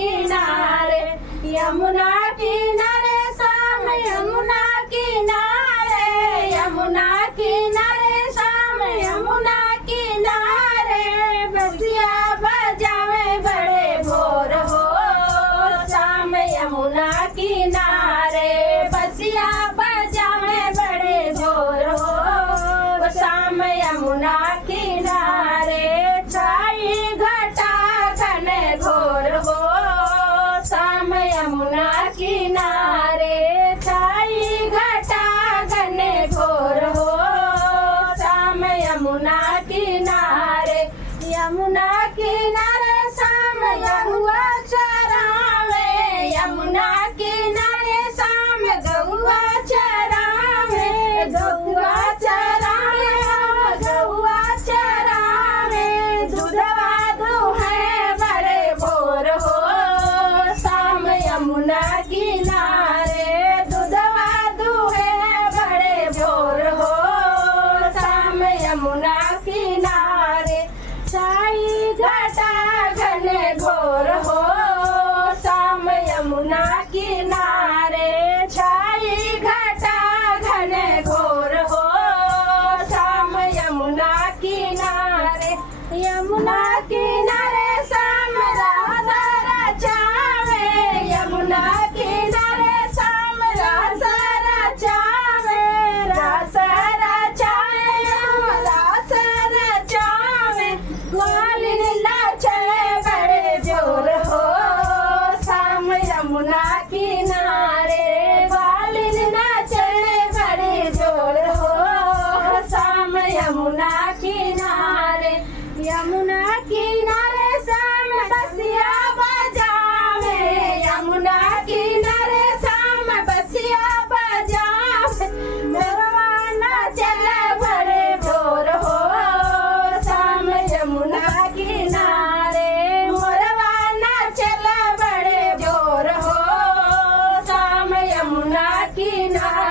किनारे, यमुना किनारे शाम यमुना किनारे, यमुना किनारे शाम यमुना किनारे, बसिया बजावे बड़े भोर हो शाम यमुना किनारे, बसिया बजावे बड़े भोर हो शाम यमुना किनारे, छाई घटा घने घोर हो शाम यमुना किनारे, छाई घटा घने घोर हो शाम यमुना किनारे, यमुना किनारे शाम गहुआ चरावे, यमुना किनारे शाम गहुआ चरावे, गहुआ चरावे गहुआ चरावे, दूधवा दुहे बड़े भोर हो शाम यमुना किनारे, दूधवा दुहे बड़े भोर हो शाम यमुना किनारे, छाई घटा घने घोर हो शाम यमुना किनारे, छाई घटा घने घोर हो शाम यमुना किनारे, यमुना किनारे शाम राधा रचावे, यमुना किनारे शाम राधा रचावे, रास रचावे रास रचावे, ग्वालिन नाचे बड़े जोर हो शाम यमुना किनारे, ग्वालिन नाचे बड़े जोर हो शाम यमुना किनारे, यमुना किनारे शाम बसिया बजावे, यमुना किनारे शाम बसिया बजावे, मोरवा नाचे बड़े भोर हो शाम यमुना किनारे, मोरवा नाचे बड़े भोर हो शाम यमुना किनारे।